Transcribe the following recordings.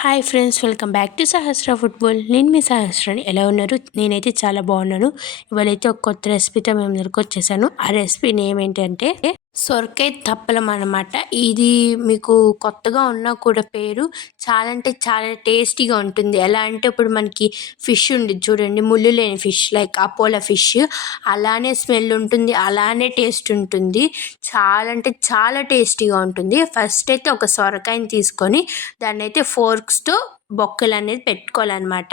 Hi friends, welcome back to Sahasra football. నేను మీ సహస్రని. ఎలా ఉన్నారు? నేనైతే చాలా బాగున్నాను. ఇవాళైతే ఒక కొత్త రెసిపీతో మేము ముందుకు వచ్చేసాను. ఆ రెసిపీ నేమ్ ఏంటంటే సొరకాయ తప్పలం అన్నమాట. ఇది మీకు కొత్తగా ఉన్నా కూడా పేరు చాలా అంటే చాలా టేస్టీగా ఉంటుంది. ఎలా అంటే ఇప్పుడు మనకి ఫిష్ ఉంది చూడండి, ముళ్ళు లేని ఫిష్ లైక్ అపోలో ఫిష్, అలానే స్మెల్ ఉంటుంది, అలానే టేస్ట్ ఉంటుంది. చాలా అంటే చాలా టేస్టీగా ఉంటుంది. ఫస్ట్ అయితే ఒక సొరకాయని తీసుకొని దాన్ని అయితే ఫోర్క్స్తో బొక్కలు అనేది పెట్టుకోవాలన్నమాట.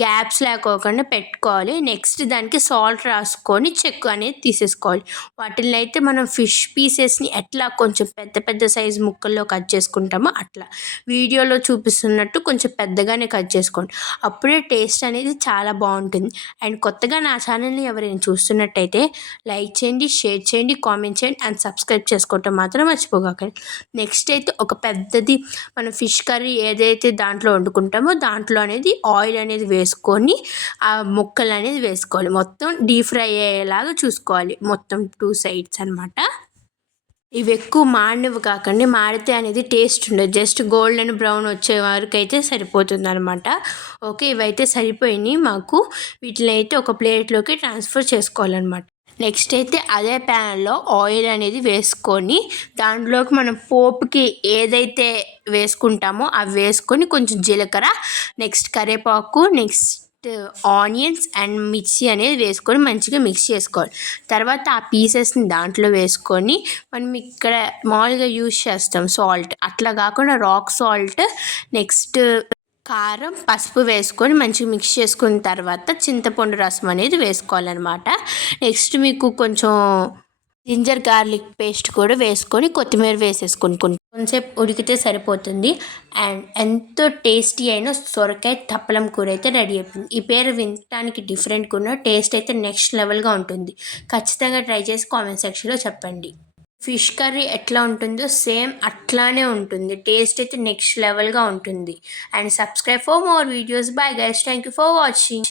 గ్యాప్స్ లేకోకుండా పెట్టుకోవాలి. నెక్స్ట్ దానికి సాల్ట్ రాసుకొని చెక్కు అనేది తీసేసుకోవాలి. వాటిని అయితే మనం ఫిష్ పీసెస్ని ఎట్లా కొంచెం పెద్ద పెద్ద సైజు ముక్కల్లో కట్ చేసుకుంటామో అట్లా వీడియోలో చూపిస్తున్నట్టు కొంచెం పెద్దగానే కట్ చేసుకోండి. అప్పుడే టేస్ట్ అనేది చాలా బాగుంటుంది. అండ్ కొత్తగా నా ఛానల్ని ఎవరైనా చూస్తున్నట్టయితే లైక్ చేయండి, షేర్ చేయండి, కామెంట్ చేయండి అండ్ సబ్స్క్రైబ్ చేసుకోవటం మాత్రం మర్చిపోకండి. నెక్స్ట్ అయితే ఒక పెద్దది మనం ఫిష్ కర్రీ ఏదైతే దాంట్లో వండుకుంటామో దాంట్లో అనేది ఆయిల్ అనేది వేసుకొని ఆ ముక్కలు అనేది వేసుకోవాలి. మొత్తం డీప్ ఫ్రై అయ్యేలాగా చూసుకోవాలి, మొత్తం 2 సైడ్స్ అనమాట. ఇవి ఎక్కువ మాడినవి కాకండి, మాడితే అనేది టేస్ట్ ఉండదు. జస్ట్ గోల్డెన్ బ్రౌన్ వచ్చే వరకు అయితే సరిపోతుంది అనమాట. ఓకే, ఇవైతే సరిపోయినాయి మాకు. వీటిని అయితే ఒక ప్లేట్లోకి ట్రాన్స్ఫర్ చేసుకోవాలన్నమాట. నెక్స్ట్ అయితే అదే ప్యాన్లో ఆయిల్ అనేది వేసుకొని దాంట్లోకి మనం పోపుకి ఏదైతే వేసుకుంటామో అవి వేసుకొని కొంచెం జీలకర్ర, నెక్స్ట్ కరివేపాకు, నెక్స్ట్ ఆనియన్స్ అండ్ మిర్చి అనేది వేసుకొని మంచిగా మిక్స్ చేసుకోవాలి. తర్వాత ఆ పీసెస్ని దాంట్లో వేసుకొని మనం ఇక్కడ మామూలుగా యూజ్ చేస్తాం సాల్ట్, అట్లా కాకుండా రాక్ సాల్ట్, నెక్స్ట్ కారం, పసుపు వేసుకొని మంచిగా మిక్స్ చేసుకున్న తర్వాత చింతపండు రసం అనేది వేసుకోవాలన్నమాట. నెక్స్ట్ మీకు కొంచెం జింజర్ గార్లిక్ పేస్ట్ కూడా వేసుకొని కొత్తిమీర వేసేసుకొని కొంచెంసేపు ఉడికితే సరిపోతుంది. అండ్ ఎంతో టేస్టీ అయిన సొరకాయ తప్పలం కూర అయితే రెడీ అయిపోయింది. ఈ పేరు వినడానికి డిఫరెంట్గా ఉన్న టేస్ట్ అయితే నెక్స్ట్ లెవెల్గా ఉంటుంది. ఖచ్చితంగా ట్రై చేసి కామెంట్ సెక్షన్లో చెప్పండి. ఫిష్ కర్రీ ఎట్లా ఉంటుందో సేమ్ అట్లానే ఉంటుంది. టేస్ట్ అయితే నెక్స్ట్ లెవెల్గా ఉంటుంది. And subscribe for more videos. Bye guys, thank you for watching.